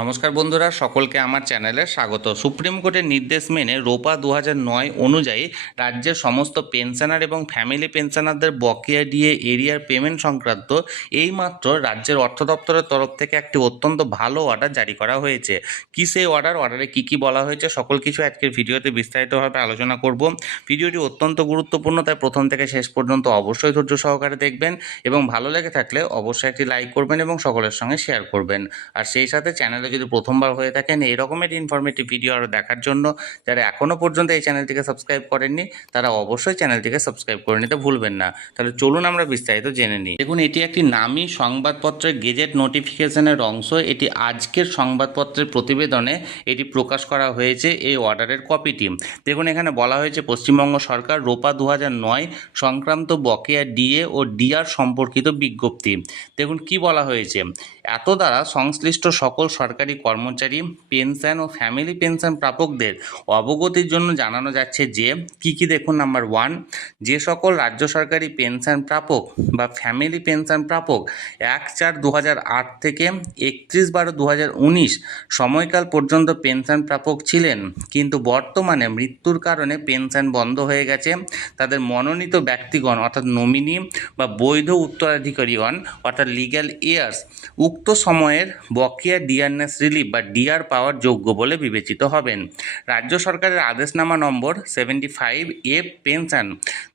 নমস্কার বন্ধুরা, সকলকে আমার চ্যানেলে স্বাগত। সুপ্রিম কোর্টের নির্দেশ মেনে রোপা 2009 অনুযায়ী রাজ্যের সমস্ত পেনশনার এবং ফ্যামিলি পেনশনারদের বকেয়া ডিএ এরিয়ার পেমেন্ট সংক্রান্ত এইমাত্র রাজ্যের অর্থ দপ্তরের তরফ থেকে একটি অত্যন্ত ভালো অর্ডার জারি করা হয়েছে। কি সেই অর্ডারে কী বলা হয়েছে সকল কিছু আজকের ভিডিওতে বিস্তারিতভাবে আলোচনা করব। ভিডিওটি অত্যন্ত গুরুত্বপূর্ণ, তাই প্রথম থেকে শেষ পর্যন্ত অবশ্যই ধৈর্য সহকারে দেখবেন এবং ভালো লেগে থাকলে অবশ্যই একটি লাইক করবেন এবং সকলের সঙ্গে শেয়ার করবেন। আর সেই সাথে চ্যানেলে যদি প্রথমবার হয়ে থাকেন এই রকমের ইনফরমেটিভ ভিডিও আরও দেখার জন্য যারা এখনও পর্যন্ত এই চ্যানেলটিকে সাবস্ক্রাইব করেননি তারা অবশ্যই চ্যানেলটিকে সাবস্ক্রাইব করে নিতে ভুলবেন না। তাহলে চলুন আমরা বিস্তারিত জেনে নিই। দেখুন, এটি একটি নামী সংবাদপত্রের গেজেট নোটিফিকেশনের অংশ। এটি আজকের সংবাদপত্রের প্রতিবেদনে এটি প্রকাশ করা হয়েছে এই অর্ডারের কপিটি। দেখুন, এখানে বলা হয়েছে পশ্চিমবঙ্গ সরকার রোপা 2009 সংক্রান্ত বকেয়া ডিএ ও ডিআর সম্পর্কিত বিজ্ঞপ্তি। দেখুন কি বলা হয়েছে, এত দ্বারা সংশ্লিষ্ট সকল সরকারি কর্মচারী, পেনশন ও ফ্যামিলি পেনশন প্রাপকদের অবগতির জন্য জানানো যাচ্ছে যে কি দেখুন, নাম্বার 1, যে সকল রাজ্য সরকারি পেনশন প্রাপক বা ফ্যামিলি পেনশন প্রাপক 1/4/2008 থেকে 31/12/2019 সময়কাল পর্যন্ত পেনশন প্রাপক ছিলেন কিন্তু বর্তমানে মৃত্যুর কারণে পেনশন বন্ধ হয়ে গেছে, তাদের মনোনীত ব্যক্তিগণ অর্থাৎ নমিনি বা বৈধ উত্তরাধিকারীগণ অর্থাৎ লিগ্যাল ইয়ার্স উক্ত সময়ের বকেয়া ডিআরনেস রিলিফ বা ডিআর পাওয়ার যোগ্য বলে বিবেচিত হবেন। রাজ্য সরকারের আদেশনামা নম্বর 75F পেনশন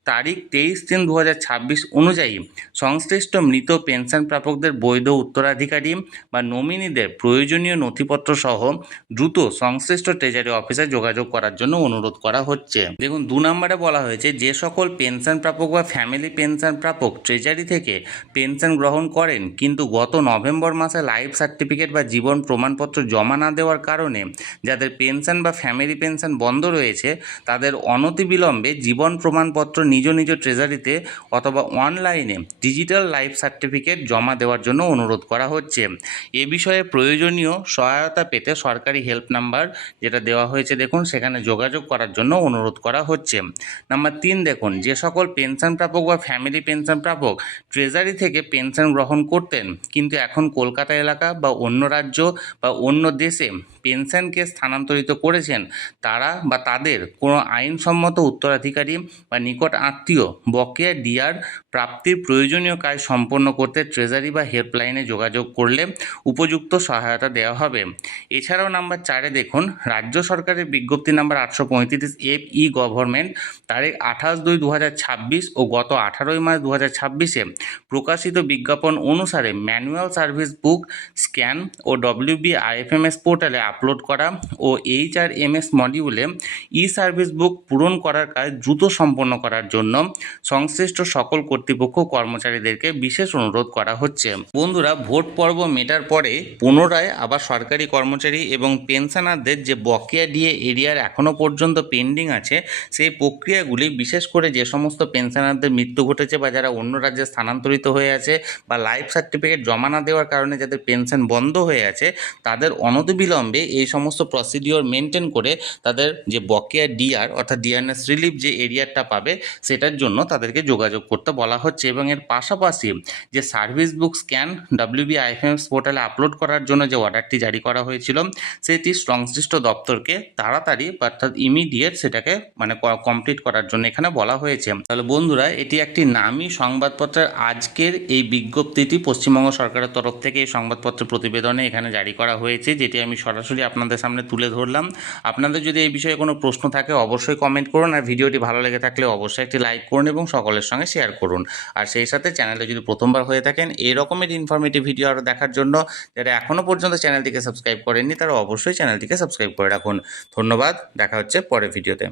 তারিখ 23/3/2026 অনুযায়ী সংশ্লিষ্ট মৃত পেনশন প্রাপকদের বৈধ উত্তরাধিকারী বা নমিনিদের প্রয়োজনীয় নথিপত্র সহ দ্রুত সংশ্লিষ্ট ট্রেজারি অফিসে যোগাযোগ করার জন্য অনুরোধ করা হচ্ছে। দেখুন 2 নম্বরে বলা হয়েছে, যে সকল পেনশন প্রাপক বা ফ্যামিলি পেনশন প্রাপক ট্রেজারি থেকে পেনশন গ্রহণ করেন কিন্তু গত নভেম্বর মাসে লাইফ সার্টিফিকেট বা জীবন প্রমাণপত্র জমা না দেওয়ার কারণে যাদের পেনশন বা ফ্যামিলি পেনশন বন্ধ রয়েছে তাদের অনতিবিলম্বে জীবন প্রমাণপত্র নিজ নিজ ট্রেজারিতে অথবা অনলাইনে ডিজিটাল লাইফ সার্টিফিকেট জমা দেওয়ার জন্য অনুরোধ করা হচ্ছে। এ বিষয়ে প্রয়োজনীয় সহায়তা পেতে সরকারি হেল্প নাম্বার যেটা দেওয়া হয়েছে দেখুন সেখানে যোগাযোগ করার জন্য অনুরোধ করা হচ্ছে। নাম্বার 3 দেখুন, যে সকল পেনশন প্রাপক বা ফ্যামিলি পেনশন প্রাপক ট্রেজারি থেকে পেনশন গ্রহণ করতেন কিন্তু এখন কলকাতা এলাকা বা অন্য রাজ্য বা অন্য দেশে পেনশনকে স্থানান্তরিত করেছেন তারা বা তাদের কোনো আইনসম্মত উত্তরাধিকারী বা নিকট আত্মীয় বকেয়া ডিআর প্রাপ্তির প্রয়োজনীয় কাজ সম্পন্ন করতে ট্রেজারি বা হেল্পলাইনে যোগাযোগ করলে উপযুক্ত সহায়তা দেওয়া হবে। এছাড়াও নাম্বার 4-এ দেখুন, রাজ্য সরকারের বিজ্ঞপ্তি নাম্বার 835 FE গভর্নমেন্ট তারিখ 28/2/2026 ও গত 18 মার্চ 2026-এ প্রকাশিত বিজ্ঞাপন অনুসারে ম্যানুয়াল সার্ভিস বুক স্ক্যান ও WBIFMS পোর্টালে আপলোড করা ও HRMS মডিউলে ই সার্ভিস বুক পূরণ করার কাজ দ্রুত সম্পন্ন করার জন্য সংশ্লিষ্ট সকল কর্তৃপক্ষ কর্মচারীদেরকে বিশেষ অনুরোধ করা হচ্ছে। বন্ধুরা, ভোট পর্ব মেটার পরে পুনরায় আবার সরকারি কর্মচারী এবং পেনশনারদের যে বকেয়া ডিএ এরিয়ার এখনও পর্যন্ত পেন্ডিং আছে সেই প্রক্রিয়াগুলি, বিশেষ করে যে সমস্ত পেনশনারদের মৃত্যু ঘটেছে বা যারা অন্য রাজ্যে স্থানান্তরিত হয়ে আছে বা লাইফ সার্টিফিকেট জমা না দেওয়ার কারণে যাদের পেনশন বন্ধ হয়ে আছে তাদের অনতিবিলম্বে এই সমস্ত প্রসিডিওর মেনটেন করে তাদের যে বকেয়া ডিআর অর্থাৎ ডিআরনেস রিলিফ যে এরিয়ারটা পাবে সেটার জন্য তাদেরকে যোগাযোগ করতে বলা হচ্ছে। এবং এর পাশাপাশি যে সার্ভিস বুক স্ক্যান WBIFMS পোর্টালে আপলোড করার জন্য যে অর্ডারটি জারি করা হয়েছিল সেটি সংশ্লিষ্ট দপ্তরকে তাড়াতাড়ি অর্থাৎ ইমিডিয়েট সেটাকে কমপ্লিট করার জন্য এখানে বলা হয়েছে। তাহলে বন্ধুরা, এটি একটি নামী সংবাদপত্রের আজকের এই বিজ্ঞপ্তিটি পশ্চিমবঙ্গ সরকারের তরফ থেকে এই সংবাদপত্র প্রতিবেদনে এখানে জারি করা হয়েছে, যেটি আমি সরাসরি আপনাদের সামনে তুলে ধরলাম। আপনাদের যদি এই বিষয়ে কোনো প্রশ্ন থাকে অবশ্যই কমেন্ট করুন, আর ভিডিওটি ভালো লেগে থাকলে অবশ্যই একটি লাইক করুন এবং সকলের সঙ্গে শেয়ার করুন। আর সেই সাথে চ্যানেলে যদি প্রথমবার হয়ে থাকেন এই রকমের ইনফরমেটিভ ভিডিও আরও দেখার জন্য যারা এখনও পর্যন্ত চ্যানেলটিকে সাবস্ক্রাইব করেননি তারা অবশ্যই চ্যানেলটিকে সাবস্ক্রাইব করে রাখুন। ধন্যবাদ, দেখা হচ্ছে পরের ভিডিওতে।